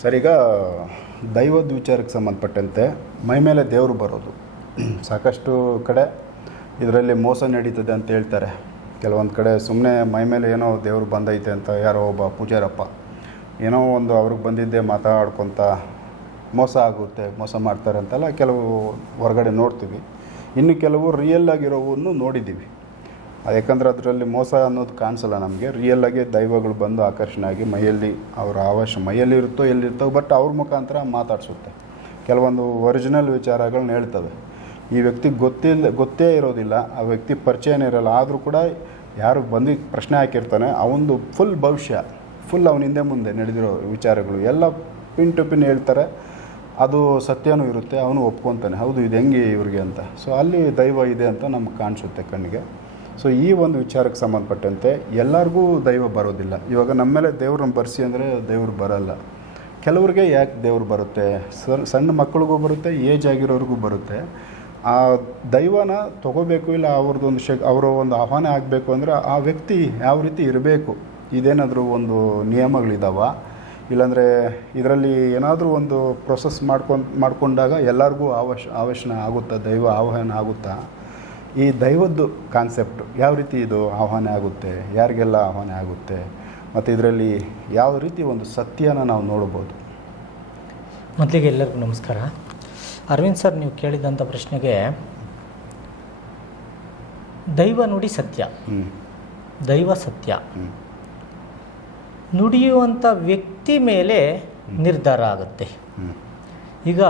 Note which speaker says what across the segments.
Speaker 1: Sir ಈಗ ದೈವದ ವಿಚಾರಕ್ಕೆ ಸಂಬಂಧಪಟ್ಟಂತೆ ಮೈ ಮೇಲೆ ದೇವರು ಬರೋದು. ಸಾಕಷ್ಟು ಕಡೆ ಇದರಲ್ಲಿ ಮೋಸ ನಡೀತದೆ ಅಂತ ಹೇಳ್ತಾರೆ. ಕೆಲವೊಂದು ಕಡೆ ಸುಮ್ಮನೆ ಮೈ ಮೇಲೆ ಏನೋ ದೇವರು ಬಂದೈತೆ ಅಂತ ಯಾರೋ ಒಬ್ಬ ಪೂಜಾರಪ್ಪ ಏನೋ ಒಂದು ಅವ್ರಿಗೆ ಬಂದಿದ್ದೆ ಮಾತಾಡ್ಕೊತ ಮೋಸ ಆಗುತ್ತೆ, ಮೋಸ ಮಾಡ್ತಾರೆ ಅಂತೆಲ್ಲ ಕೆಲವು ಹೊರಗಡೆ ನೋಡ್ತೀವಿ. ಇನ್ನು ಕೆಲವು ರಿಯಲ್ ಆಗಿರೋವನ್ನು ನೋಡಿದ್ದೀವಿ ಯಾಕಂದ್ರೆ ಅದರಲ್ಲಿ ಮೋಸ ಅನ್ನೋದು ಕಾಣಿಸಲ್ಲ ನಮಗೆ. ರಿಯಲ್ ಆಗಿ ದೈವಗಳು ಬಂದು ಆಕರ್ಷಣೆ ಆಗಿ ಮೈಯಲ್ಲಿ ಅವರ ಆವಾಶ ಮೈಯಲ್ಲಿ ಇರುತ್ತೋ ಎಲ್ಲಿರ್ತೋ ಬಟ್ ಅವ್ರ ಮುಖಾಂತರ ಮಾತಾಡಿಸುತ್ತೆ. ಕೆಲವೊಂದು ಒರಿಜಿನಲ್ ವಿಚಾರಗಳನ್ನ ಹೇಳ್ತವೆ. ಈ ವ್ಯಕ್ತಿ ಗೊತ್ತಿಲ್ಲ ಗೊತ್ತೇ ಇರೋದಿಲ್ಲ, ಆ ವ್ಯಕ್ತಿ ಪರಿಚಯನೇ ಇರಲ್ಲ, ಆದರೂ ಕೂಡ ಯಾರು ಬಂದು ಪ್ರಶ್ನೆ ಹಾಕಿರ್ತಾನೆ ಅವನದು ಫುಲ್ ಭವಿಷ್ಯ ಫುಲ್ ಅವನ ಹಿಂದೆ ಮುಂದೆ ನಡೆದಿರೋ ವಿಚಾರಗಳು ಎಲ್ಲ ಪಿನ್ ಟು ಪಿನ್ ಹೇಳ್ತಾರೆ. ಅದು ಸತ್ಯನೂ ಇರುತ್ತೆ, ಅವನು ಒಪ್ಕೊತಾನೆ, ಹೌದು ಇದು ಹೆಂಗೆ ಇವ್ರಿಗೆ ಅಂತ. ಸೊ ಅಲ್ಲಿ ದೈವ ಇದೆ ಅಂತ ನಮ್ಗೆ ಕಾಣಿಸುತ್ತೆ ಕಣ್ಣಿಗೆ. ಸೊ ಈ ಒಂದು ವಿಚಾರಕ್ಕೆ ಸಂಬಂಧಪಟ್ಟಂತೆ ಎಲ್ಲರಿಗೂ ದೈವ ಬರೋದಿಲ್ಲ ಇವಾಗ ನಮ್ಮ ಮೇಲೆ ದೇವ್ರನ್ನ ಬರ್ಸಿ ಅಂದರೆ ದೇವ್ರು ಬರಲ್ಲ ಕೆಲವ್ರಿಗೆ ಯಾಕೆ ದೇವ್ರು ಬರುತ್ತೆ ಸಣ್ಣ ಮಕ್ಕಳಿಗೂ ಬರುತ್ತೆ ಏಜ್ ಆಗಿರೋರಿಗೂ ಬರುತ್ತೆ ಆ ದೈವನ ತಗೋಬೇಕು ಇಲ್ಲ ಅವ್ರದ್ದೊಂದು ಶಕ್ ಅವರ ಒಂದು ಆಹ್ವಾನ ಆಗಬೇಕು ಅಂದರೆ ಆ ವ್ಯಕ್ತಿ ಯಾವ ರೀತಿ ಇರಬೇಕು ಇದೇನಾದರೂ ಒಂದು ನಿಯಮಗಳಿದಾವ ಇಲ್ಲಾಂದರೆ ಇದರಲ್ಲಿ ಏನಾದರೂ ಒಂದು ಪ್ರೊಸೆಸ್ ಮಾಡ್ಕೊಂಡು ಮಾಡಿಕೊಂಡಾಗ ಎಲ್ಲರಿಗೂ ಆವಶ್ ಆವಶ್ಯನ ಆಗುತ್ತಾ ದೈವ ಆಹ್ವಾನ ಆಗುತ್ತಾ ಈ ದೈವದ್ದು ಕಾನ್ಸೆಪ್ಟ್ ಯಾವ ರೀತಿ ಇದು ಆಹ್ವಾನ ಆಗುತ್ತೆ ಯಾರಿಗೆಲ್ಲ ಆಹ್ವಾನ ಆಗುತ್ತೆ ಮತ್ತು ಇದರಲ್ಲಿ ಯಾವ ರೀತಿ ಒಂದು ಸತ್ಯನ ನಾವು ನೋಡ್ಬೋದು?
Speaker 2: ಮೊದಲಿಗೆ ಎಲ್ಲರಿಗೂ ನಮಸ್ಕಾರ. ಅರವಿಂದ್ ಸರ್ ನೀವು ಕೇಳಿದಂಥ ಪ್ರಶ್ನೆಗೆ ದೈವ ನುಡಿ ಸತ್ಯ.
Speaker 1: ಹ್ಞೂ
Speaker 2: ದೈವ ಸತ್ಯ.
Speaker 1: ಹ್ಞೂ
Speaker 2: ನುಡಿಯುವಂಥ ವ್ಯಕ್ತಿ ಮೇಲೆ ನಿರ್ಧಾರ ಆಗುತ್ತೆ.
Speaker 1: ಹ್ಞೂ
Speaker 2: ಈಗ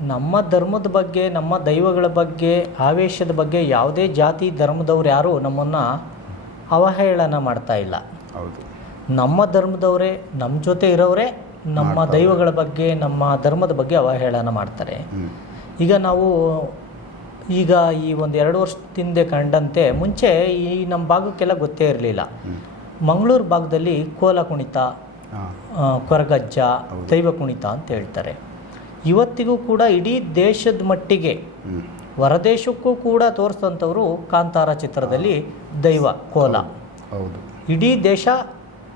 Speaker 2: ನಮ್ಮ ಧರ್ಮದ ಬಗ್ಗೆ ನಮ್ಮ ದೈವಗಳ ಬಗ್ಗೆ ಆವೇಶದ ಬಗ್ಗೆ ಯಾವುದೇ ಜಾತಿ ಧರ್ಮದವ್ರು ಯಾರೂ ನಮ್ಮನ್ನು ಅವಹೇಳನ ಮಾಡ್ತಾ ಇಲ್ಲ.
Speaker 1: ಹೌದು.
Speaker 2: ನಮ್ಮ ಧರ್ಮದವರೇ ನಮ್ಮ ಜೊತೆ ಇರೋರೇ ನಮ್ಮ ದೈವಗಳ ಬಗ್ಗೆ ನಮ್ಮ ಧರ್ಮದ ಬಗ್ಗೆ ಅವಹೇಳನ ಮಾಡ್ತಾರೆ. ಈಗ ನಾವು ಈಗ ಈ ಒಂದು ಎರಡು ವರ್ಷದಿಂದ ಕಂಡಂತೆ ಮುಂಚೆ ಈ ನಮ್ಮ ಭಾಗಕ್ಕೆಲ್ಲ ಗೊತ್ತೇ ಇರಲಿಲ್ಲ. ಮಂಗಳೂರು ಭಾಗದಲ್ಲಿ ಕೋಲ ಕುಣಿತ ಕೊರಗಜ್ಜ ದೈವ ಕುಣಿತ ಅಂತ ಹೇಳ್ತಾರೆ. ಇವತ್ತಿಗೂ ಕೂಡ ಇಡೀ ದೇಶದ ಮಟ್ಟಿಗೆ ಹೊರದೇಶಕ್ಕೂ ಕೂಡ ತೋರಿಸಿದಂಥವರು ಕಾಂತಾರ ಚಿತ್ರದಲ್ಲಿ ದೈವ ಕೋಲ.
Speaker 1: ಹೌದು.
Speaker 2: ಇಡೀ ದೇಶ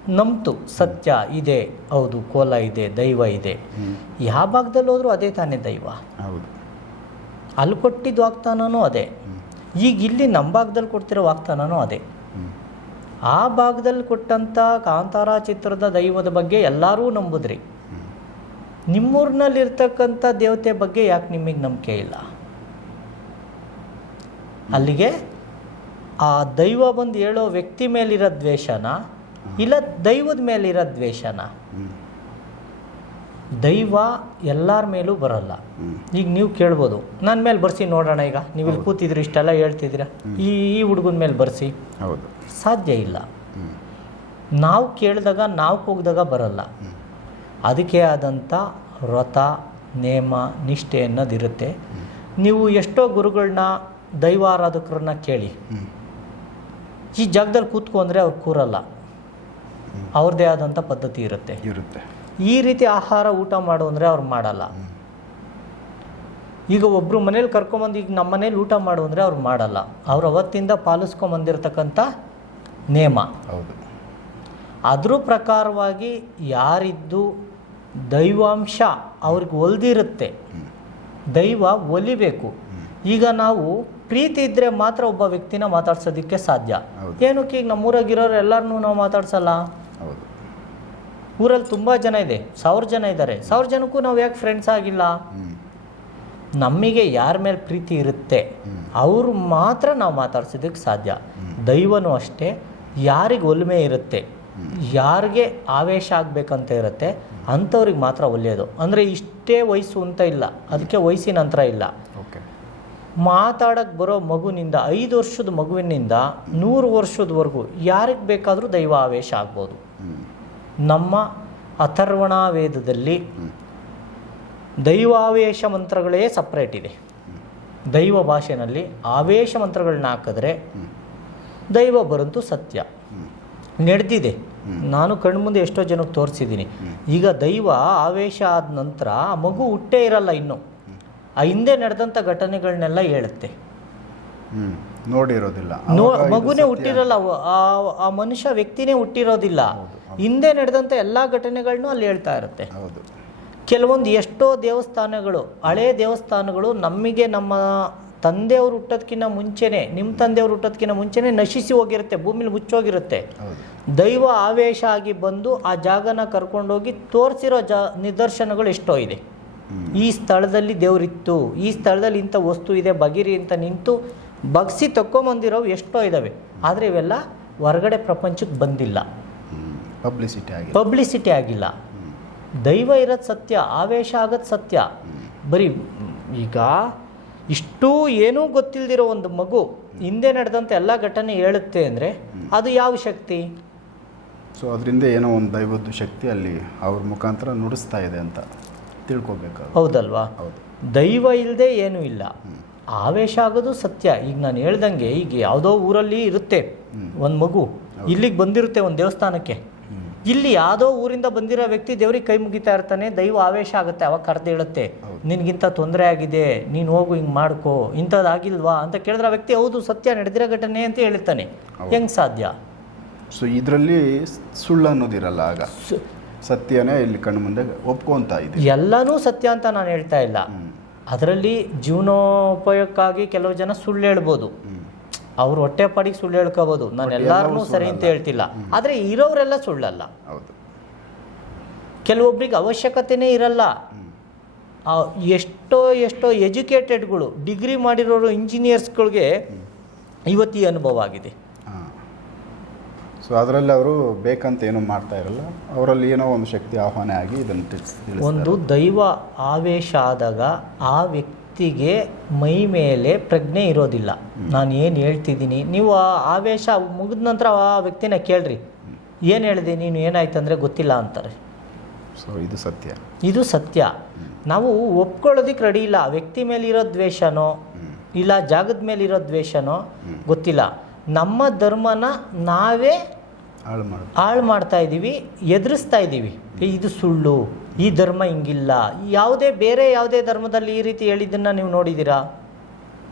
Speaker 2: ನಂಬ್ತು ಸತ್ಯ ಇದೆ ಹೌದು ಕೋಲ ಇದೆ ದೈವ ಇದೆ. ಯಾವ ಭಾಗದಲ್ಲಿ ಹೋದರೂ ಅದೇ ತಾನೇ ದೈವ.
Speaker 1: ಹೌದು.
Speaker 2: ಅಲ್ಲಿ ಕೊಟ್ಟಿದ್ದು ವಾಗ್ದಾನನೂ ಅದೇ. ಈಗ ಇಲ್ಲಿ ನಮ್ಮ ಭಾಗದಲ್ಲಿ ಕೊಡ್ತಿರೋ ವಾಗ್ದಾನನೂ ಅದೇ. ಆ ಭಾಗದಲ್ಲಿ ಕೊಟ್ಟಂಥ ಕಾಂತಾರ ಚಿತ್ರದ ದೈವದ ಬಗ್ಗೆ ಎಲ್ಲರೂ ನಂಬುದ್ರಿ. ನಿಮ್ಮೂರಿನಲ್ಲಿರ್ತಕ್ಕಂಥ ದೇವತೆ ಬಗ್ಗೆ ಯಾಕೆ ನಿಮಗೆ ನಂಬಿಕೆ ಇಲ್ಲ? ಅಲ್ಲಿಗೆ ಆ ದೈವ ಬಂದು ಹೇಳೋ ವ್ಯಕ್ತಿ ಮೇಲಿರೋ ದ್ವೇಷನ ಇಲ್ಲ ದೈವದ ಮೇಲಿರೋ ದ್ವೇಷನ? ದೈವ ಎಲ್ಲರ ಮೇಲೂ ಬರಲ್ಲ. ಈಗ ನೀವು ಕೇಳ್ಬೋದು ನನ್ನ ಮೇಲೆ ಬರ್ಸಿ ನೋಡೋಣ ಈಗ. ನೀವು ಇಲ್ಲಿ ಕೂತಿದ್ರಿ ಇಷ್ಟೆಲ್ಲ ಹೇಳ್ತಿದ್ದೀರಾ? ಈ ಈ ಹುಡುಗನ ಮೇಲೆ ಬರ್ಸಿ.
Speaker 1: ಹೌದು.
Speaker 2: ಸಾಧ್ಯ ಇಲ್ಲ. ನಾವು ಕೇಳಿದಾಗ ನಾವು ಕೂಗಿದಾಗ ಬರಲ್ಲ. ಅದಕ್ಕೆ ಆದಂಥ ವ್ರತ ನೇಮ ನಿಷ್ಠೆ ಅನ್ನೋದಿರುತ್ತೆ. ನೀವು ಎಷ್ಟೋ ಗುರುಗಳನ್ನ ದೈವಾರಾಧಕರನ್ನ ಕೇಳಿ ಈ ಜಾಗದಲ್ಲಿ ಕೂತ್ಕೊಂಡ್ರೆ ಅವ್ರು ಕೂರಲ್ಲ. ಅವ್ರದ್ದೇ ಆದಂಥ ಪದ್ಧತಿ ಇರುತ್ತೆ.
Speaker 1: ಇರುತ್ತೆ.
Speaker 2: ಈ ರೀತಿ ಆಹಾರ ಊಟ ಮಾಡು ಅಂದರೆ ಅವ್ರು ಮಾಡಲ್ಲ. ಈಗ ಒಬ್ಬರು ಮನೇಲಿ ಕರ್ಕೊಂಬಂದು ಈಗ ನಮ್ಮ ಮನೇಲಿ ಊಟ ಮಾಡು ಅಂದರೆ ಅವ್ರು ಮಾಡಲ್ಲ. ಅವ್ರು ಅವತ್ತಿಂದ ಪಾಲಿಸ್ಕೊಂಬಂದಿರತಕ್ಕಂಥ ನೇಮ.
Speaker 1: ಹೌದು.
Speaker 2: ಅದ್ರ ಪ್ರಕಾರವಾಗಿ ಯಾರಿದ್ದು ದೈವಾಂಶ ಅವ್ರಿಗೆ ಒಲ್ದಿರುತ್ತೆ. ದೈವ ಒಲಿಬೇಕು. ಈಗ ನಾವು ಪ್ರೀತಿ ಇದ್ದರೆ ಮಾತ್ರ ಒಬ್ಬ ವ್ಯಕ್ತಿನ ಮಾತಾಡ್ಸೋದಕ್ಕೆ ಸಾಧ್ಯ. ಏನಕ್ಕೆ ಈಗ ನಮ್ಮೂರಾಗಿರೋರು ಎಲ್ಲರನ್ನೂ ನಾವು ಮಾತಾಡ್ಸಲ್ಲ? ಊರಲ್ಲಿ ತುಂಬ ಜನ ಇದೆ. ಸಾವಿರ ಜನ ಇದ್ದಾರೆ ಸಾವಿರ ಜನಕ್ಕೂ ನಾವು ಯಾಕೆ ಫ್ರೆಂಡ್ಸ್ ಆಗಿಲ್ಲ? ನಮಗೆ ಯಾರ ಮೇಲೆ ಪ್ರೀತಿ ಇರುತ್ತೆ. ಅವರು ಮಾತ್ರ ನಾವು ಮಾತಾಡ್ಸೋದಕ್ಕೆ ಸಾಧ್ಯ. ದೈವನೂ ಅಷ್ಟೇ. ಯಾರಿಗೆ ಒಲ್ಮೆ ಇರುತ್ತೆ? ಯಾರಿಗೆ ಆವೇಶ ಆಗಬೇಕಂತ ಇರುತ್ತೆ ಅಂಥವ್ರಿಗೆ ಮಾತ್ರ ಒಳ್ಳೆಯದು. ಅಂದರೆ ಇಷ್ಟೇ ವಯಸ್ಸು ಅಂತ ಇಲ್ಲ. ಅದಕ್ಕೆ ವಯಸ್ಸಿನ ನಂತರ ಇಲ್ಲ.
Speaker 1: ಓಕೆ
Speaker 2: ಮಾತಾಡಕ್ಕೆ ಬರೋ ಮಗುವಿನಿಂದ ಐದು ವರ್ಷದ ಮಗುವಿನಿಂದ ನೂರು ವರ್ಷದವರೆಗೂ ಯಾರಿಗೆ ಬೇಕಾದರೂ ದೈವ ಆವೇಶ ಆಗ್ಬೋದು. ನಮ್ಮ ಅಥರ್ವಣ ವೇದದಲ್ಲಿ ದೈವಾವೇಶ ಮಂತ್ರಗಳೇ ಸಪ್ರೇಟ್ ಇದೆ ದೈವ ಭಾಷೆನಲ್ಲಿ ಆವೇಶ ಮಂತ್ರಗಳನ್ನ ಹಾಕಿದ್ರೆ ದೈವ ಬರಂತೂ ಸತ್ಯ. ನಡೆದಿದೆ. ನಾನು ಕಣ್ಮುಂದೆ ಎಷ್ಟೋ ಜನಕ್ಕೆ ತೋರಿಸಿದ್ದೀನಿ. ಈಗ ದೈವ ಆವೇಶ ಆದ ನಂತರ ಆ ಮಗು ಹುಟ್ಟೇ ಇರಲ್ಲ ಇನ್ನು. ಆ ಹಿಂದೆ ನಡೆದಂಥ ಘಟನೆಗಳನ್ನೆಲ್ಲ ಹೇಳುತ್ತೆ.
Speaker 1: ನೋಡಿರೋದಿಲ್ಲ.
Speaker 2: ನೋ ಮಗುನೇ. ಹುಟ್ಟಿರಲ್ಲ ಆ ಮನುಷ್ಯ ವ್ಯಕ್ತಿನೇ ಹುಟ್ಟಿರೋದಿಲ್ಲ.
Speaker 1: ಹಿಂದೆ
Speaker 2: ನಡೆದಂಥ ಎಲ್ಲ ಘಟನೆಗಳನ್ನೂ ಅಲ್ಲಿ ಹೇಳ್ತಾ ಇರುತ್ತೆ.
Speaker 1: ಹೌದು.
Speaker 2: ಕೆಲವೊಂದು ಎಷ್ಟೋ ದೇವಸ್ಥಾನಗಳು ಹಳೆ ದೇವಸ್ಥಾನಗಳು ನಮಗೆ ನಮ್ಮ ತಂದೆಯವರು ಹುಟ್ಟೋದಕ್ಕಿಂತ ಮುಂಚೆನೇ ನಿಮ್ಮ ತಂದೆಯವರು ಹುಟ್ಟೋದಕ್ಕಿಂತ ಮುಂಚೆನೇ ನಶಿಸಿ ಹೋಗಿರುತ್ತೆ ಭೂಮಿಲಿ ಮುಚ್ಚೋಗಿರುತ್ತೆ. ದೈವ ಆವೇಶ ಆಗಿ ಬಂದು ಆ ಜಾಗನ ಕರ್ಕೊಂಡೋಗಿ ತೋರಿಸಿರೋ ಜ ನಿದರ್ಶನಗಳು ಎಷ್ಟೋ ಇದೆ. ಈ ಸ್ಥಳದಲ್ಲಿ ದೇವರಿತ್ತು ಈ ಸ್ಥಳದಲ್ಲಿ ಇಂಥ ವಸ್ತು ಇದೆ ಬಗಿರಿ ಅಂತ ನಿಂತು ಬಗ್ಸಿ ತಕ್ಕೊಂಬಂದಿರೋವು ಎಷ್ಟೋ ಇದ್ದಾವೆ ಆದರೆ ಇವೆಲ್ಲ ಹೊರಗಡೆ ಪ್ರಪಂಚಕ್ಕೆ ಬಂದಿಲ್ಲ.
Speaker 1: ಪಬ್ಲಿಸಿಟಿ ಆಗಿ
Speaker 2: ಪಬ್ಲಿಸಿಟಿ ಆಗಿಲ್ಲ. ದೈವ ಇರೋದು ಸತ್ಯ ಆವೇಶ ಆಗೋದು ಸತ್ಯ. ಬರೀ ಈಗ ಇಷ್ಟೂ ಏನೂ ಗೊತ್ತಿಲ್ಲದಿರೋ ಒಂದು ಮಗು ಹಿಂದೆ ನಡೆದಂಥ ಎಲ್ಲ ಘಟನೆ ಹೇಳುತ್ತೆ ಅಂದರೆ ಅದು ಯಾವ ಶಕ್ತಿ?
Speaker 1: ಸೊ ಅದರಿಂದ ಏನೋ ಒಂದು ದೈವದ್ದು ಶಕ್ತಿ ಅಲ್ಲಿ ಅವ್ರ ಮುಖಾಂತರ ನುಡಿಸ್ತಾ ಇದೆ ಅಂತ ತಿಳ್ಕೊಬೇಕು
Speaker 2: ಹೌದಲ್ವಾ?
Speaker 1: ಹೌದು.
Speaker 2: ದೈವ ಇಲ್ಲದೆ ಏನೂ ಇಲ್ಲ. ಆವೇಶ ಆಗೋದು ಸತ್ಯ. ಈಗ ನಾನು ಹೇಳ್ದಂಗೆ ಈಗ ಯಾವುದೋ ಊರಲ್ಲಿ ಇರುತ್ತೆ ಒಂದು ಮಗು. ಇಲ್ಲಿಗೆ ಬಂದಿರುತ್ತೆ ಒಂದು ದೇವಸ್ಥಾನಕ್ಕೆ. ಇಲ್ಲಿ ಯಾವುದೋ ಊರಿಂದ ಬಂದಿರೋ ವ್ಯಕ್ತಿ ದೇವ್ರಿಗೆ ಕೈ ಮುಗಿತಾ ಇರ್ತಾನೆ ದೈವ ಆವೇಶ ಆಗುತ್ತೆ ಅವಾಗ ಕರೆದು ಹೇಳುತ್ತೆ. ನಿನಗಿಂತ ತೊಂದರೆ ಆಗಿದೆ ನೀನು ಹೋಗು ಹಿಂಗೆ ಮಾಡ್ಕೋ ಇಂಥದ್ದಾಗಿಲ್ವಾ ಅಂತ ಕೇಳಿದ್ರೆ ಆ ವ್ಯಕ್ತಿ ಹೌದು ಸತ್ಯ ನಡೆದಿರೋ ಘಟನೆ ಅಂತ ಹೇಳ್ತಾನೆ. ಹೆಂಗೆ ಸಾಧ್ಯ?
Speaker 1: ಸೊ ಇದರಲ್ಲಿ ಸುಳ್ಳು ಅನ್ನೋದಿರಲ್ಲ ಆಗ. ಸತ್ಯನೇ ಇಲ್ಲಿ ಕಣ್ಣು ಮುಂದೆ ಒಪ್ಕೊಂತ ಇದೆ.
Speaker 2: ಎಲ್ಲನೂ ಸತ್ಯ ಅಂತ ನಾನು ಹೇಳ್ತಾ ಇಲ್ಲ. ಅದರಲ್ಲಿ ಜೀವನೋಪಯೋಗಕ್ಕಾಗಿ ಕೆಲವು ಜನ ಸುಳ್ಳು ಹೇಳ್ಬೋದು. ಅವ್ರು ಹೊಟ್ಟೆ ಪಾಡಿಗೆ ಸುಳ್ಳು ಹೇಳ್ಕೋಬೋದು. ನಾನು ಎಲ್ಲಾರು ಸರಿ ಅಂತ ಹೇಳ್ತಿಲ್ಲ. ಆದರೆ ಇರೋರೆಲ್ಲ ಸುಳ್ಳಲ್ಲ.
Speaker 1: ಹೌದು.
Speaker 2: ಕೆಲವೊಬ್ರಿಗೆ ಅವಶ್ಯಕತೆನೇ ಇರಲ್ಲ. ಎಷ್ಟೋ ಎಷ್ಟೋ ಎಜುಕೇಟೆಡ್ಗಳು ಡಿಗ್ರಿ ಮಾಡಿರೋರು ಇಂಜಿನಿಯರ್ಸ್ಗಳಿಗೆ ಇವತ್ತು ಈ ಅನುಭವ ಆಗಿದೆ.
Speaker 1: ಸೊ ಅದರಲ್ಲಿ ಅವರು ಬೇಕಂತ ಏನೂ ಮಾಡ್ತಾ ಇರಲ್ಲ. ಅವರಲ್ಲಿ ಏನೋ ಒಂದು ಶಕ್ತಿ ಆಹ್ವಾನ ಆಗಿ ಇದನ್ನು
Speaker 2: ಒಂದು ದೈವ ಆವೇಶ ಆದಾಗ ಆ ವ್ಯಕ್ತಿಗೆ ಮೈ ಮೇಲೆ ಪ್ರಜ್ಞೆ ಇರೋದಿಲ್ಲ. ನಾನು ಏನು ಹೇಳ್ತಿದ್ದೀನಿ? ನೀವು ಆ ಆವೇಶ ಮುಗಿದ ನಂತರ ಆ ವ್ಯಕ್ತಿನ ಕೇಳ್ರಿ. ಏನು ಹೇಳಿದೆ? ನೀನು ಏನಾಯ್ತು ಅಂದರೆ ಗೊತ್ತಿಲ್ಲ ಅಂತಾರೆ.
Speaker 1: ಸೊ ಇದು ಸತ್ಯ.
Speaker 2: ಇದು ಸತ್ಯ. ನಾವು ಒಪ್ಕೊಳ್ಳೋದಿಕ್ಕೆ ರೆಡಿ ಇಲ್ಲ. ವ್ಯಕ್ತಿ ಮೇಲಿರೋ ದ್ವೇಷನೋ ಇಲ್ಲ ಜಾಗದ ಮೇಲಿರೋ ದ್ವೇಷನೋ ಗೊತ್ತಿಲ್ಲ. ನಮ್ಮ ಧರ್ಮನ ನಾವೇ
Speaker 1: ಹಾಳು
Speaker 2: ಮಾಡ್ತಾ ಇದ್ದೀವಿ ಎದುರಿಸ್ತಾ ಇದ್ದೀವಿ ಇದು ಸುಳ್ಳು. ಈ ಧರ್ಮ ಹಿಂಗಿಲ್ಲ. ಯಾವುದೇ ಬೇರೆ ಯಾವುದೇ ಧರ್ಮದಲ್ಲಿ ಈ ರೀತಿ ಹೇಳಿದ್ದನ್ನು ನೀವು ನೋಡಿದ್ದೀರಾ?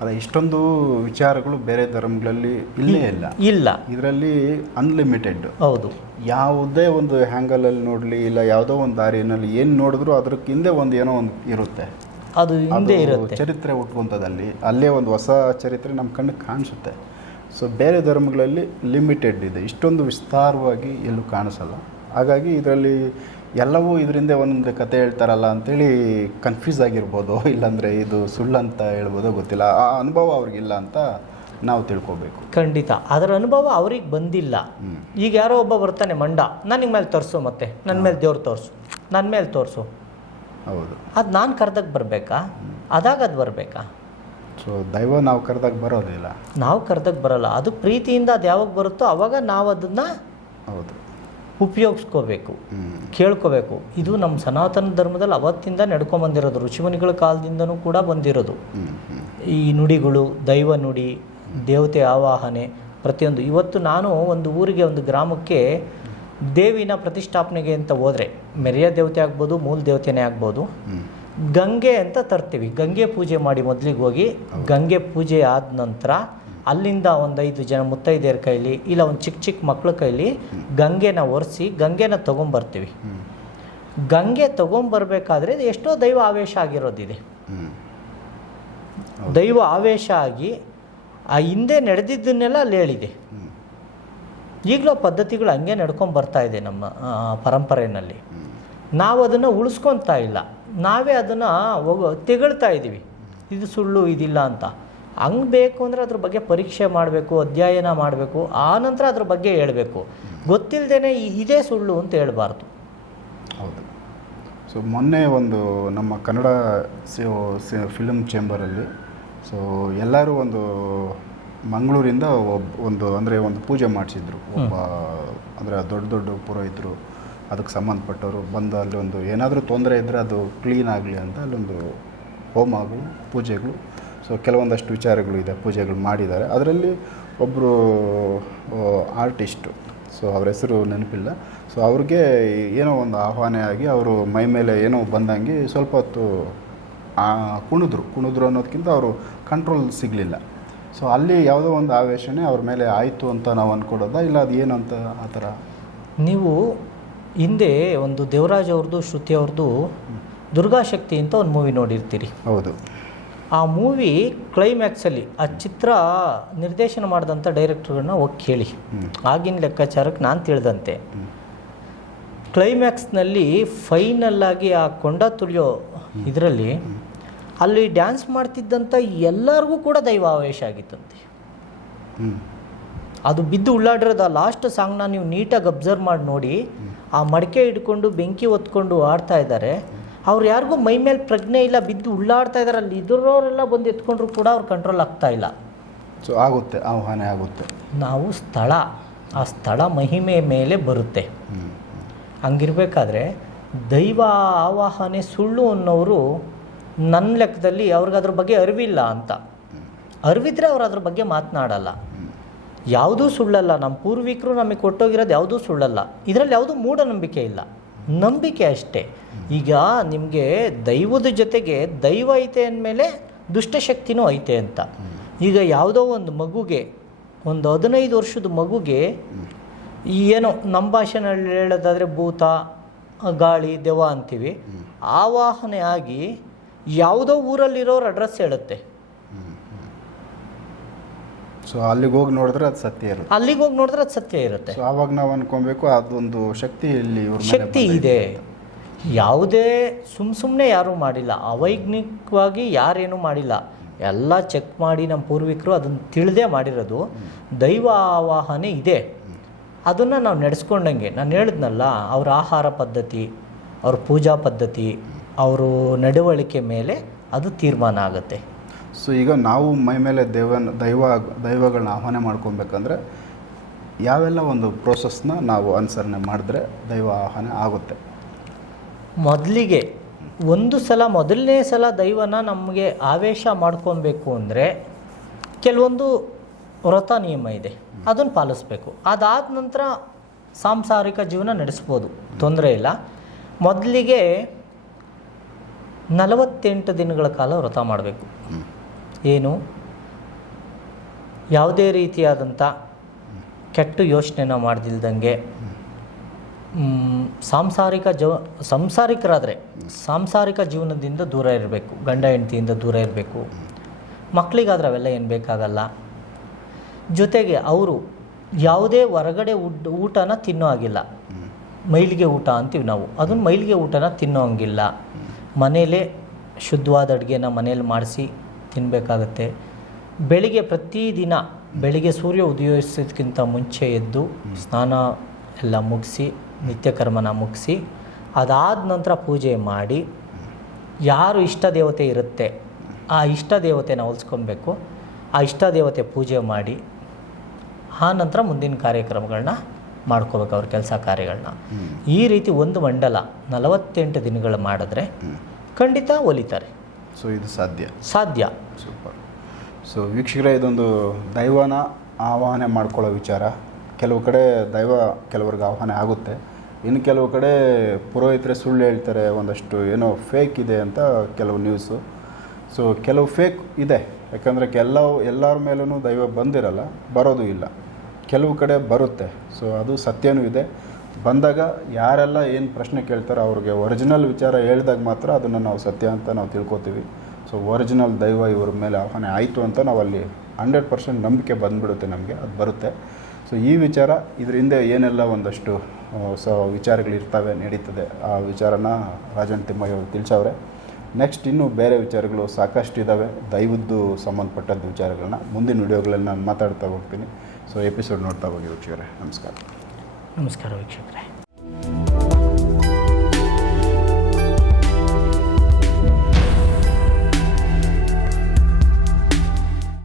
Speaker 1: ಅದ ಇಷ್ಟೊಂದು ವಿಚಾರಗಳು ಬೇರೆ ಧರ್ಮಗಳಲ್ಲಿ ಇಲ್ಲೇ ಇಲ್ಲ.
Speaker 2: ಇಲ್ಲ.
Speaker 1: ಇದರಲ್ಲಿ ಅನ್ಲಿಮಿಟೆಡ್
Speaker 2: ಹೌದು.
Speaker 1: ಯಾವುದೇ ಒಂದು ಹ್ಯಾಂಗಲಲ್ಲಿ ನೋಡಲಿ ಇಲ್ಲ ಯಾವುದೋ ಒಂದು ದಾರಿನಲ್ಲಿ ಏನು ನೋಡಿದ್ರು ಅದಕ್ಕೆ ಹಿಂದೆ ಒಂದು ಏನೋ ಒಂದು ಇರುತ್ತೆ.
Speaker 2: ಅದು ಹಿಂದೆ ಇರುತ್ತೆ.
Speaker 1: ಚರಿತ್ರೆ ಹುಟ್ಕೊಂತದಲ್ಲಿ ಅಲ್ಲೇ ಒಂದು ಹೊಸ ಚರಿತ್ರೆ ನಮ್ಮ ಕಣ್ಣಿಗೆ ಕಾಣಿಸುತ್ತೆ. ಸೊ ಬೇರೆ ಧರ್ಮಗಳಲ್ಲಿ ಲಿಮಿಟೆಡ್ ಇದೆ. ಇಷ್ಟೊಂದು ವಿಸ್ತಾರವಾಗಿ ಎಲ್ಲೂ ಕಾಣಿಸಲ್ಲ. ಹಾಗಾಗಿ ಇದರಲ್ಲಿ ಎಲ್ಲವೂ ಇದರಿಂದ ಒಂದು ಕತೆ ಹೇಳ್ತಾರಲ್ಲ ಅಂತೇಳಿ ಕನ್ಫ್ಯೂಸ್ ಆಗಿರ್ಬೋದು. ಇಲ್ಲಾಂದರೆ ಇದು ಸುಳ್ಳು ಅಂತ ಹೇಳ್ಬೋದೋ ಗೊತ್ತಿಲ್ಲ. ಆ ಅನುಭವ ಅವ್ರಿಗಿಲ್ಲ ಅಂತ ನಾವು ತಿಳ್ಕೊಬೇಕು.
Speaker 2: ಖಂಡಿತ. ಅದರ ಅನುಭವ ಅವ್ರಿಗೆ ಬಂದಿಲ್ಲ. ಈಗ ಯಾರೋ ಒಬ್ಬ ಬರ್ತಾನೆ ಮಂಡ. ನನಗೆ ಮೇಲೆ ತೋರಿಸು ಮತ್ತೆ. ನನ್ನ ಮೇಲೆ ದೇವ್ರು ತೋರಿಸು. ನನ್ನ ಮೇಲೆ ತೋರಿಸು.
Speaker 1: ಹೌದು.
Speaker 2: ಅದು ನಾನು ಕರೆದಾಗ ಬರಬೇಕಾ? ಅದಾಗ ಅದು ಬರಬೇಕಾ?
Speaker 1: ಸೊ ದೈವ ನಾವು ಕರೆದಾಗ ಬರೋದಿಲ್ಲ
Speaker 2: ನಾವು ಕರೆದಾಗ ಬರಲ್ಲ. ಅದು ಪ್ರೀತಿಯಿಂದ ಅದು ಯಾವಾಗ ಬರುತ್ತೋ ಅವಾಗ ನಾವು ಅದನ್ನು
Speaker 1: ಹೌದು.
Speaker 2: ಉಪಯೋಗಿಸ್ಕೋಬೇಕು, ಕೇಳ್ಕೋಬೇಕು. ಇದು ನಮ್ಮ ಸನಾತನ ಧರ್ಮದಲ್ಲಿ ಅವತ್ತಿಂದ ನಡ್ಕೊಂಬಂದಿರೋದು ಋಷಿಮುನಿಗಳ ಕಾಲದಿಂದನೂ ಕೂಡ ಬಂದಿರೋದು. ಈ ನುಡಿಗಳು, ದೈವ ನುಡಿ, ದೇವತೆ ಆವಾಹನೆ, ಪ್ರತಿಯೊಂದು. ಇವತ್ತು ನಾನು ಒಂದು ಊರಿಗೆ, ಒಂದು ಗ್ರಾಮಕ್ಕೆ ದೇವಿನ ಪ್ರತಿಷ್ಠಾಪನೆಗೆ ಅಂತ ಹೋದರೆ, ಮೆರೆಯ ದೇವತೆ ಆಗ್ಬೋದು, ಮೂಲ ದೇವತೆನೇ ಆಗ್ಬೋದು, ಗಂಗೆ ಅಂತ ತರ್ತೀವಿ. ಗಂಗೆ ಪೂಜೆ ಮಾಡಿ ಮೊದಲಿಗೆ ಹೋಗಿ, ಗಂಗೆ ಪೂಜೆ ಆದ ನಂತರ ಅಲ್ಲಿಂದ ಒಂದು ಐದು ಜನ ಮುತ್ತೈದೆಯರ ಕೈಲಿ ಇಲ್ಲ ಒಂದು ಚಿಕ್ಕ ಚಿಕ್ಕ ಮಕ್ಕಳ ಕೈಲಿ ಗಂಗೆನ ಒರೆಸಿ ಗಂಗೆನ ತೊಗೊಂಬರ್ತೀವಿ. ಗಂಗೆ ತೊಗೊಂಬರ್ಬೇಕಾದ್ರೆ ಎಷ್ಟೋ ದೈವ ಆವೇಶ ಆಗಿರೋದಿದೆ. ದೈವ ಆವೇಶ ಆಗಿ ಆ ಹಿಂದೆ ನಡೆದಿದ್ದನ್ನೆಲ್ಲ ಅಲ್ಲಿ ಹೇಳಿದೆ. ಈಗಲೂ ಪದ್ಧತಿಗಳು ಹಂಗೆ ನಡ್ಕೊಂಡು ಬರ್ತಾ ಇದೆ ನಮ್ಮ ಪರಂಪರೆಯಲ್ಲಿ ನಾವು ಅದನ್ನು ಉಳಿಸ್ಕೊತಾ ಇಲ್ಲ. ನಾವೇ ಅದನ್ನು ಹೋಗೋ ತೆಗಳ್ತಾ ಇದ್ದೀವಿ ಇದು ಸುಳ್ಳು ಇದಿಲ್ಲ ಅಂತ. ಹಂಗೆ ಬೇಕು ಅಂದರೆ ಅದ್ರ ಬಗ್ಗೆ ಪರೀಕ್ಷೆ ಮಾಡಬೇಕು ಅಧ್ಯಯನ ಮಾಡಬೇಕು ಆನಂತರ ಅದ್ರ ಬಗ್ಗೆ ಹೇಳಬೇಕು. ಗೊತ್ತಿಲ್ಲದೇ ಇದೇ ಸುಳ್ಳು ಅಂತ ಹೇಳಬಾರ್ದು.
Speaker 1: ಹೌದು. ಸೊ ಮೊನ್ನೆ ಒಂದು ನಮ್ಮ ಕನ್ನಡ ಫಿಲ್ಮ್ ಚೇಂಬರಲ್ಲಿ ಸೊ ಎಲ್ಲರೂ ಒಂದು ಮಂಗಳೂರಿಂದ ಒಬ್ಬ ಒಂದು ಅಂದರೆ ಒಂದು ಪೂಜೆ ಮಾಡಿಸಿದ್ರು. ಒಬ್ಬ ಅಂದರೆ ದೊಡ್ಡ ದೊಡ್ಡ ಪುರೋಹಿತರು ಅದಕ್ಕೆ ಸಂಬಂಧಪಟ್ಟವರು ಬಂದು ಅಲ್ಲಿ ಒಂದು ಏನಾದರೂ ತೊಂದರೆ ಇದ್ದರೆ ಅದು ಕ್ಲೀನ್ ಆಗಲಿ ಅಂತ ಅಲ್ಲೊಂದು ಹೋಮಗಳು ಪೂಜೆಗಳು. ಸೊ ಕೆಲವೊಂದಷ್ಟು ವಿಚಾರಗಳು ಇದೆ ಪೂಜೆಗಳು ಮಾಡಿದ್ದಾರೆ. ಅದರಲ್ಲಿ ಒಬ್ಬರು ಆರ್ಟಿಸ್ಟು ಸೊ ಅವ್ರ ಹೆಸರು ನೆನಪಿಲ್ಲ. ಸೊ ಅವ್ರಿಗೆ ಏನೋ ಒಂದು ಆಹ್ವಾನ ಆಗಿ ಅವರು ಮೈ ಮೇಲೆ ಏನೋ ಬಂದಂಗೆ ಸ್ವಲ್ಪ ಹೊತ್ತು ಕುಣಿದ್ರು. ಕುಣಿದ್ರು ಅನ್ನೋದಕ್ಕಿಂತ ಅವರು ಕಂಟ್ರೋಲ್ ಸಿಗಲಿಲ್ಲ. ಸೊ ಅಲ್ಲಿ ಯಾವುದೋ ಒಂದು ಆವೇಶನೇ ಅವ್ರ ಮೇಲೆ ಆಯಿತು ಅಂತ ನಾವು ಅಂದ್ಕೊಡೋದಾ ಇಲ್ಲ ಅದು ಏನು ಅಂತ ಆ ಥರ?
Speaker 2: ನೀವು ಹಿಂದೆ ಒಂದು ದೇವರಾಜ್ ಅವ್ರದ್ದು ಶ್ರುತಿ ಅವ್ರದ್ದು ದುರ್ಗಾಶಕ್ತಿ ಅಂತ ಒಂದು ಮೂವಿ ನೋಡಿರ್ತೀರಿ.
Speaker 1: ಹೌದು.
Speaker 2: ಆ ಮೂವಿ ಕ್ಲೈಮ್ಯಾಕ್ಸಲ್ಲಿ ಆ ಚಿತ್ರ ನಿರ್ದೇಶನ ಮಾಡಿದಂಥ ಡೈರೆಕ್ಟರ್ಗಳನ್ನ ಹೋಗಿ ಕೇಳಿ ಆಗಿನ ಲೆಕ್ಕಾಚಾರಕ್ಕೆ ನಾನು ತಿಳಿದಂತೆ. ಕ್ಲೈಮ್ಯಾಕ್ಸ್ನಲ್ಲಿ ಫೈನಲ್ಲಾಗಿ ಆ ಕೊಂಡ ತುಳಿಯೋ ಇದರಲ್ಲಿ ಅಲ್ಲಿ ಡ್ಯಾನ್ಸ್ ಮಾಡ್ತಿದ್ದಂಥ ಎಲ್ಲರಿಗೂ ಕೂಡ ದೈವಾವೇಶ ಆಗಿತ್ತಂತೆ. ಅದು ಬಿದ್ದು ಉಳ್ಳಾಡಿರೋದು ಆ ಲಾಸ್ಟ್ ಸಾಂಗ್ನ ನೀವು ನೀಟಾಗಿ ಅಬ್ಸರ್ವ್ ಮಾಡಿ ನೋಡಿ. ಆ ಮಡಿಕೆ ಇಟ್ಕೊಂಡು ಬೆಂಕಿ ಹೊತ್ಕೊಂಡು ಆಡ್ತಾ ಇದ್ದಾರೆ. ಅವ್ರು ಯಾರಿಗೂ ಮೈ ಮೇಲೆ ಪ್ರಜ್ಞೆ ಇಲ್ಲ ಬಿದ್ದು ಉಳ್ಳಾಡ್ತಾ ಇದ್ದಾರೆ ಅಲ್ಲಿ ಇದ್ರವರೆಲ್ಲ ಬಂದು ಎತ್ಕೊಂಡ್ರು ಕೂಡ ಅವ್ರು ಕಂಟ್ರೋಲ್ ಆಗ್ತಾ ಇಲ್ಲ.
Speaker 1: ಸೊ ಆಗುತ್ತೆ ಆಹ್ವಾನ ಆಗುತ್ತೆ.
Speaker 2: ನಾವು ಸ್ಥಳ ಆ ಸ್ಥಳ ಮಹಿಮೆ ಮೇಲೆ ಬರುತ್ತೆ. ಹಂಗಿರ್ಬೇಕಾದ್ರೆ ದೈವ ಆವಾಹನೆ ಸುಳ್ಳು ಅನ್ನೋರು ನನ್ನ ಲೆಕ್ಕದಲ್ಲಿ ಅವ್ರಿಗೆ ಅದ್ರ ಬಗ್ಗೆ ಅರಿವಿಲ್ಲ ಅಂತ. ಅರಿವಿದ್ರೆ ಅವ್ರು ಅದ್ರ ಬಗ್ಗೆ ಮಾತನಾಡಲ್ಲ. ಯಾವುದೂ ಸುಳ್ಳಲ್ಲ ನಮ್ಮ ಪೂರ್ವಿಕರು ನಮಗೆ ಕೊಟ್ಟೋಗಿರೋದು ಯಾವುದೂ ಸುಳ್ಳಲ್ಲ. ಇದರಲ್ಲಿ ಯಾವುದೂ ಮೂಢನಂಬಿಕೆ ಇಲ್ಲ. ನಂಬಿಕೆ ಅಷ್ಟೇ. ಈಗ ನಿಮಗೆ ದೈವದ ಜೊತೆಗೆ ದೈವ ಐತೆ ಅಂದಮೇಲೆ ದುಷ್ಟಶಕ್ತಿನೂ ಐತೆ ಅಂತ. ಈಗ ಯಾವುದೋ ಒಂದು ಮಗುಗೆ, ಒಂದು ಹದಿನೈದು ವರ್ಷದ ಮಗುಗೆ ಏನೋ ನಮ್ಮ ಭಾಷೆನಲ್ಲಿ ಹೇಳೋದಾದರೆ ಭೂತ, ಗಾಳಿ, ದೆವ್ವ ಅಂತೀವಿ. ಆವಾಹನೆ ಆಗಿ ಯಾವುದೋ ಊರಲ್ಲಿರೋರು ಅಡ್ರೆಸ್ ಹೇಳುತ್ತೆ.
Speaker 1: ಸೊ ಅಲ್ಲಿಗೆ ಹೋಗಿ ನೋಡಿದ್ರೆ ಅದು ಸತ್ಯ ಇರುತ್ತೆ.
Speaker 2: ಅಲ್ಲಿಗೆ ಹೋಗಿ ನೋಡಿದ್ರೆ ಅದು ಸತ್ಯ ಇರುತ್ತೆ.
Speaker 1: ಸೊ ಆವಾಗ ನಾವು ಅನ್ಕೊಬೇಕು ಅದೊಂದು ಶಕ್ತಿ ಇಲ್ಲಿ ಇವ್ರ ಮೇಲೆ
Speaker 2: ಶಕ್ತಿ ಇದೆ. ಯಾವುದೇ ಸುಮ್ ಸುಮ್ಮನೆ ಯಾರೂ ಮಾಡಿಲ್ಲ. ಅವೈಜ್ಞಿಕವಾಗಿ ಯಾರೇನೂ ಮಾಡಿಲ್ಲ. ಎಲ್ಲ ಚೆಕ್ ಮಾಡಿ ನಮ್ಮ ಪೂರ್ವಿಕರು ಅದನ್ನು ತಿಳಿದೇ ಮಾಡಿರೋದು. ದೈವ ಆವಾಹನೆ ಇದೆ. ಅದನ್ನು ನಾವು ನಡೆಸ್ಕೊಂಡಂಗೆ. ನಾನು ಹೇಳಿದ್ನಲ್ಲ ಅವ್ರ ಆಹಾರ ಪದ್ಧತಿ ಅವ್ರ ಪೂಜಾ ಪದ್ಧತಿ ಅವರು ನಡವಳಿಕೆ ಮೇಲೆ ಅದು ತೀರ್ಮಾನ ಆಗುತ್ತೆ.
Speaker 1: ಸೊ ಈಗ ನಾವು ಮೈ ಮೇಲೆ ದೇವನ ದೈವ ದೈವಗಳನ್ನ ಆಹ್ವಾನ ಮಾಡ್ಕೊಬೇಕಂದ್ರೆ ಯಾವೆಲ್ಲ ಒಂದು ಪ್ರೋಸೆಸ್ನ ನಾವು ಅನುಸರಣೆ ಮಾಡಿದ್ರೆ ದೈವ ಆಹ್ವಾನ ಆಗುತ್ತೆ?
Speaker 2: ಮೊದಲಿಗೆ ಒಂದು ಸಲ ಮೊದಲನೇ ಸಲ ದೈವನ ನಮಗೆ ಆವೇಶ ಮಾಡ್ಕೊಬೇಕು ಅಂದರೆ ಕೆಲವೊಂದು ವ್ರತ ನಿಯಮ ಇದೆ. ಅದನ್ನು ಪಾಲಿಸ್ಬೇಕು. ಅದಾದ ನಂತರ ಸಾಂಸಾರಿಕ ಜೀವನ ನಡೆಸ್ಬೋದು. ತೊಂದರೆ ಇಲ್ಲ. ಮೊದಲಿಗೆ ನಲವತ್ತೆಂಟು ದಿನಗಳ ಕಾಲ ವ್ರತ ಮಾಡಬೇಕು. ಏನು? ಯಾವುದೇ ರೀತಿಯಾದಂಥ ಕೆಟ್ಟ ಯೋಚನೆನ ಮಾಡ್ದಿಲ್ದಂಗೆ ಸಾಂಸಾರಿಕ ಜವ, ಸಾಂಸಾರಿಕರಾದರೆ ಸಾಂಸಾರಿಕ ಜೀವನದಿಂದ ದೂರ ಇರಬೇಕು, ಗಂಡ ಹೆಂಡತಿಯಿಂದ ದೂರ ಇರಬೇಕು. ಮಕ್ಕಳಿಗಾದ್ರೆ ಅವೆಲ್ಲ ಏನು ಬೇಕಾಗಲ್ಲ. ಜೊತೆಗೆ ಅವರು ಯಾವುದೇ ಹೊರಗಡೆ ಊಟ, ಊಟನ ತಿನ್ನೋ ಹಾಗಿಲ್ಲ. ಮೈಲಿಗೆ ಊಟ ಅಂತೀವಿ ನಾವು. ಅದನ್ನು ಮೈಲಿಗೆ ಊಟನ ತಿನ್ನೋ ಹಂಗಿಲ್ಲ. ಮನೇಲೇ ಶುದ್ಧವಾದ ಅಡುಗೆನ ಮನೇಲಿ ಮಾಡಿಸಿ ತಿನ್ನಬೇಕಾಗತ್ತೆ ಬೆಳಿಗ್ಗೆ ಪ್ರತಿದಿನ ಬೆಳಿಗ್ಗೆ ಸೂರ್ಯ ಉದಯಿಸೋದಕ್ಕಿಂತ ಮುಂಚೆ ಎದ್ದು ಸ್ನಾನ ಎಲ್ಲ ಮುಗಿಸಿ ನಿತ್ಯಕರ್ಮನ ಮುಗಿಸಿ ಅದಾದ ನಂತರ ಪೂಜೆ ಮಾಡಿ ಯಾರು ಇಷ್ಟ ದೇವತೆ ಇರುತ್ತೆ ಆ ಇಷ್ಟ ದೇವತೆನ ಹೊಲ್ಸ್ಕೊಬೇಕು ಆ ಇಷ್ಟ ದೇವತೆ ಪೂಜೆ ಮಾಡಿ ಆ ನಂತರ ಮುಂದಿನ ಕಾರ್ಯಕ್ರಮಗಳನ್ನ ಮಾಡ್ಕೋಬೇಕು ಅವ್ರ ಕೆಲಸ ಕಾರ್ಯಗಳನ್ನ ಈ ರೀತಿ ಒಂದು ಮಂಡಲ ನಲವತ್ತೆಂಟು ದಿನಗಳು ಮಾಡಿದ್ರೆ ಖಂಡಿತ ಒಲಿತಾರೆ.
Speaker 1: ಸೊ ಇದು ಸಾಧ್ಯ.
Speaker 2: ಸಾಧ್ಯ.
Speaker 1: ಸೂಪರ್ ಸೊ ವೀಕ್ಷಕರೇ ಇದೊಂದು ದೈವನ ಆವಾಹನೆ ಮಾಡ್ಕೊಳ್ಳೋ ವಿಚಾರ. ಕೆಲವು ಕಡೆ ದೈವ ಕೆಲವ್ರಿಗೆ ಆಹ್ವಾನ ಆಗುತ್ತೆ. ಇನ್ನು ಕೆಲವು ಕಡೆ ಪುರೋಹಿತರೆ ಸುಳ್ಳು ಹೇಳ್ತಾರೆ ಒಂದಷ್ಟು ಏನೋ ಫೇಕ್ ಇದೆ ಅಂತ ಕೆಲವು ನ್ಯೂಸು ಸೊ ಕೆಲವು ಫೇಕ್ ಇದೆ. ಯಾಕಂದರೆ ಕೆಲವು ಎಲ್ಲರ ಮೇಲೂ ದೈವ ಬಂದಿರಲ್ಲ ಬರೋದು ಇಲ್ಲ. ಕೆಲವು ಕಡೆ ಬರುತ್ತೆ. ಸೊ ಅದು ಸತ್ಯನೂ ಇದೆ. ಬಂದಾಗ ಯಾರೆಲ್ಲ ಏನು ಪ್ರಶ್ನೆ ಕೇಳ್ತಾರೋ ಅವ್ರಿಗೆ ಒರಿಜಿನಲ್ ವಿಚಾರ ಹೇಳಿದಾಗ ಮಾತ್ರ ಅದನ್ನು ನಾವು ಸತ್ಯ ಅಂತ ನಾವು ತಿಳ್ಕೊತೀವಿ. ಸೊ ಒರಿಜಿನಲ್ ದೈವ ಇವ್ರ ಮೇಲೆ ಆಹ್ವಾನ ಆಯಿತು ಅಂತ ನಾವು ಅಲ್ಲಿ ಹಂಡ್ರೆಡ್ ಪರ್ಸೆಂಟ್ ನಂಬಿಕೆ ಬಂದ್ಬಿಡುತ್ತೆ ನಮಗೆ, ಅದು ಬರುತ್ತೆ. ಸೊ ಈ ವಿಚಾರ ಇದ್ರ ಹಿಂದೆ ಏನೆಲ್ಲ ಒಂದಷ್ಟು ಸ ವಿಚಾರಗಳಿರ್ತವೆ ನಡೀತದೆ, ಆ ವಿಚಾರನ ರಾಜನ್ ತಿಮ್ಮಯ್ಯ ಅವರು ತಿಳಿಸವ್ರೆ. ನೆಕ್ಸ್ಟ್ ಇನ್ನೂ ಬೇರೆ ವಿಚಾರಗಳು ಸಾಕಷ್ಟು ಇದ್ದಾವೆ ದೈವದ್ದು ಸಂಬಂಧಪಟ್ಟದ್ದು ವಿಚಾರಗಳನ್ನ ಮುಂದಿನ ವಿಡಿಯೋಗಳಲ್ಲಿ ನಾನು ಮಾತಾಡ್ತಾ ಹೋಗ್ತೀನಿ. ಸೊ ಎಪಿಸೋಡ್ ನೋಡ್ತಾ ಹೋಗಿ ವೀಕ್ಷಕರೇ, ನಮಸ್ಕಾರ.
Speaker 2: ನಮಸ್ಕಾರ ವೀಕ್ಷಕರೇ